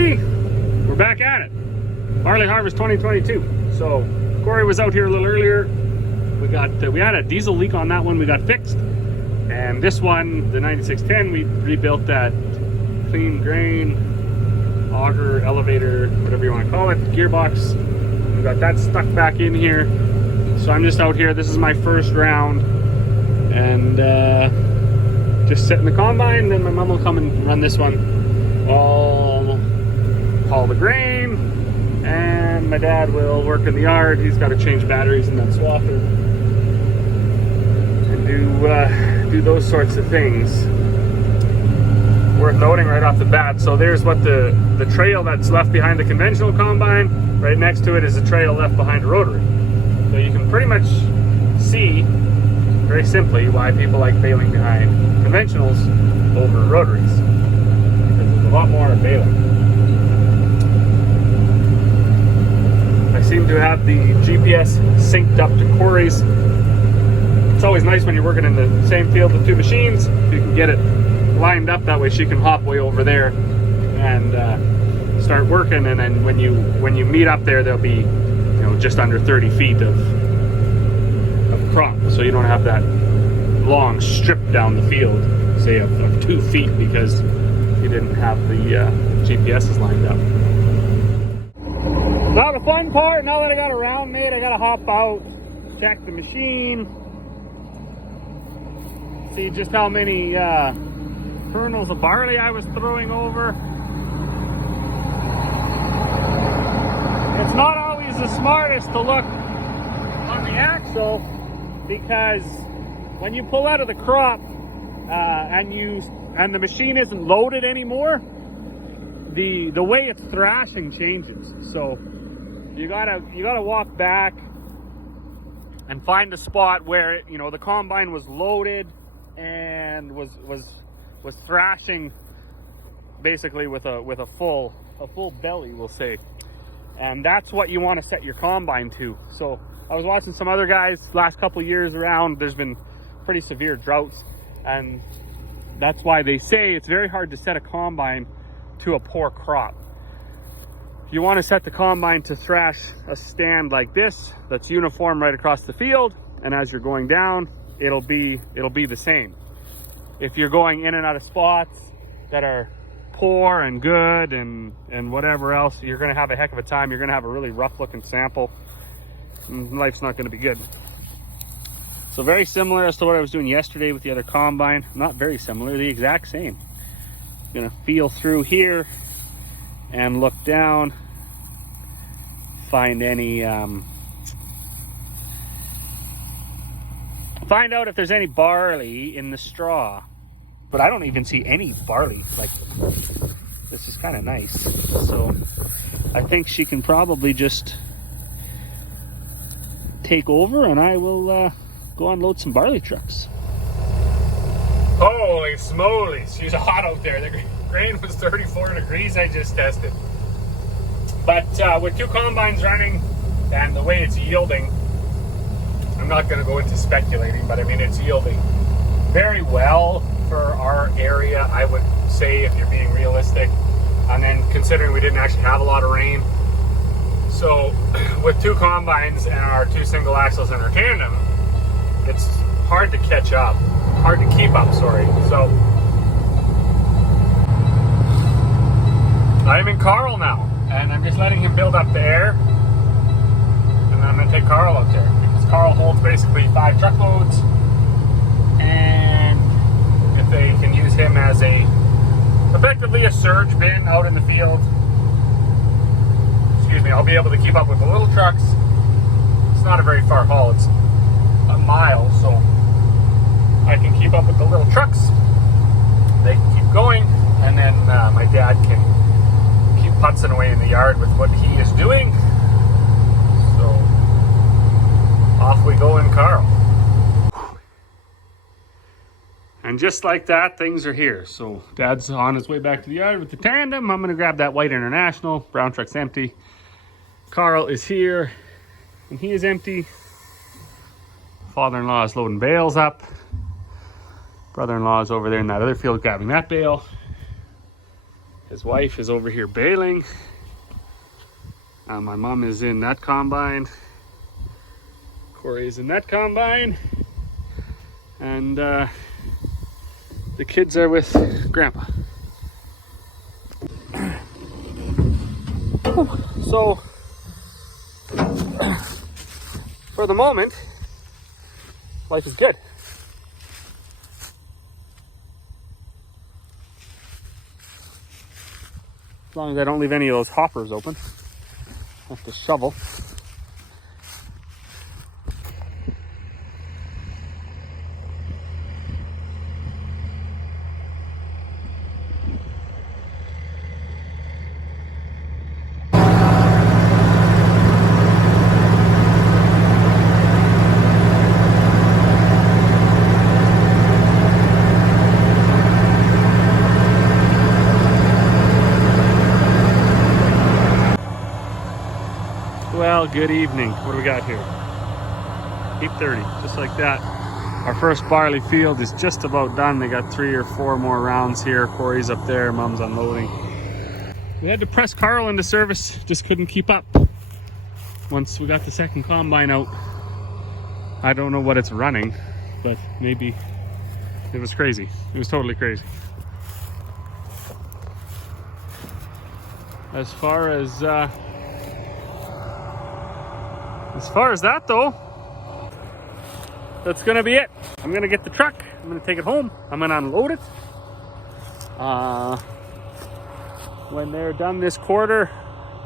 2023, we're back at it. Barley harvest 2022. So Corey was out here a little earlier. We had a diesel leak on that one. We got fixed, and this one, the 9610, we rebuilt that clean grain auger, elevator, whatever you want to call it, gearbox. We got that stuck back in here. So I'm just out here. This is my first round, and just setting the combine. Then my mom will come and run this one. I'll haul the grain, and my dad will work in the yard. He's got to change batteries in that swapper and do those sorts of things. Worth noting right off the bat. So there's what the trail that's left behind the conventional combine. Right next to it is a trail left behind a rotary. So you can pretty much see very simply why people like baling behind conventionals over rotaries, because there's a lot more baling. I seem to have the GPS synced up to Corey's. It's always nice when you're working in the same field with two machines. You can get it lined up, that way she can hop way over there and start working, and then when you meet up there, there'll be just under 30 feet of crop, so you don't have that long strip down the field, say of 2 feet, because you didn't have the GPSs lined up. Now the fun part, now that I got a round made, I gotta hop out, check the machine, see just how many kernels of barley I was throwing over. It's not always the smartest to look on the axle, because when you pull out of the crop and the machine isn't loaded anymore, the way it's thrashing changes. So you gotta walk back and find a spot where the combine was loaded and was thrashing basically with a full belly, we'll say. And that's what you want to set your combine to. So I was watching some other guys last couple of years around. There's been pretty severe droughts, and that's why they say it's very hard to set a combine to a poor crop. You want to set the combine to thrash a stand like this that's uniform right across the field, and as you're going down, it'll be the same. If you're going in and out of spots that are poor and good and whatever else, you're going to have a heck of a time. You're going to have a really rough looking sample, and life's not going to be good. So very similar as to what I was doing yesterday with the other combine. Not very similar, the exact same. I'm going to feel through here and look down, find any find out if there's any barley in the straw. But I don't even see any barley. Like, this is kind of nice. So I think she can probably just take over, and I will go unload some barley trucks. Holy smoly, she's hot out there. The grain was 34 degrees, I just tested. But with two combines running and the way it's yielding, I'm not going to go into speculating, but I mean, it's yielding very well for our area, I would say, if you're being realistic. And then considering we didn't actually have a lot of rain, so with two combines and our two single axles and our tandem, it's hard to catch up, hard to keep up, sorry. So I'm in Carl now, and I'm just letting him build up the air, and then I'm going to take Carl out there, because Carl holds basically 5 truckloads, and if they can use him as effectively a surge bin out in the field, excuse me, I'll be able to keep up with the little trucks. It's not a very far haul, it's a mile, so I can keep up with the little trucks. They can keep going, and then my dad can keep putzing away in the yard with what he is doing. So off we go in Carl. And just like that, things are here. So Dad's on his way back to the yard with the tandem. I'm going to grab that white International. Brown truck's empty. Carl is here, and he is empty. Father-in-law is loading bales up. Brother-in-law is over there in that other field grabbing that bale. His wife is over here baling. My mom is in that combine. Corey's in that combine. And the kids are with Grandpa. So, for the moment, life is good. As long as I don't leave any of those hoppers open. I have to shovel. Well, good evening. What do we got here? 8:30, just like that. Our first barley field is just about done. They got 3 or 4 more rounds here. Corey's up there, Mom's unloading. We had to press Carl into service, just couldn't keep up. Once we got the second combine out, I don't know what it's running, but maybe it was crazy. It was totally crazy. As far as that though, that's gonna be it. I'm gonna get the truck, I'm gonna take it home, I'm gonna unload it. When they're done this quarter,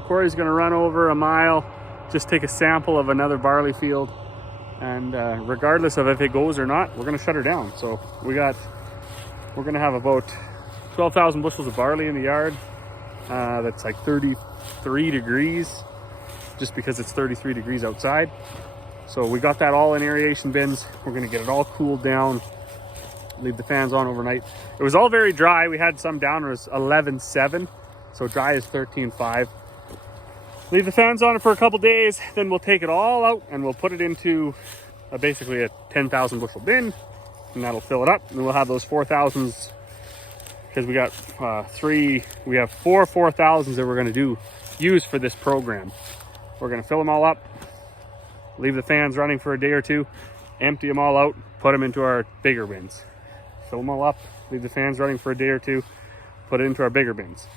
Corey's gonna run over a mile, just take a sample of another barley field, and regardless of if it goes or not, we're gonna shut her down. So we're gonna have about 12,000 bushels of barley in the yard. That's like 33 degrees, just because it's 33 degrees outside. So we got that all in aeration bins. We're gonna get it all cooled down, leave the fans on overnight. It was all very dry. We had some down, it was 11.7, so dry is 13.5. Leave the fans on it for a couple days, then we'll take it all out and we'll put it into basically a 10,000 bushel bin, and that'll fill it up. And we'll have those 4,000s, because we got we have 4 4,000s that we're gonna use for this program. We're gonna fill them all up, leave the fans running for a day or two, empty them all out, put them into our bigger bins. Fill them all up, leave the fans running for a day or two, put it into our bigger bins.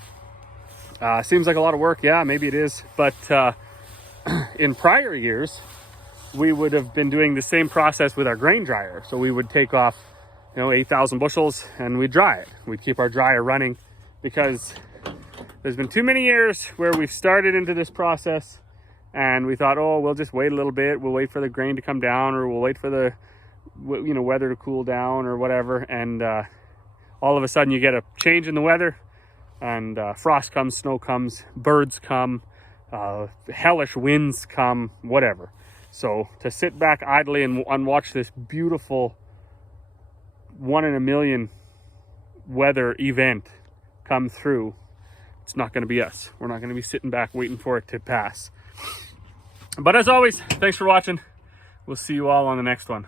Seems like a lot of work, yeah, maybe it is, but in prior years, we would have been doing the same process with our grain dryer. So we would take off, 8,000 bushels and we'd dry it. We'd keep our dryer running, because there's been too many years where we've started into this process and we thought, oh, we'll just wait a little bit. We'll wait for the grain to come down, or we'll wait for the weather to cool down or whatever. And all of a sudden you get a change in the weather, and frost comes, snow comes, birds come, hellish winds come, whatever. So to sit back idly and watch this beautiful 1 in a million weather event come through, it's not going to be us. We're not going to be sitting back waiting for it to pass. But as always, thanks for watching. We'll see you all on the next one.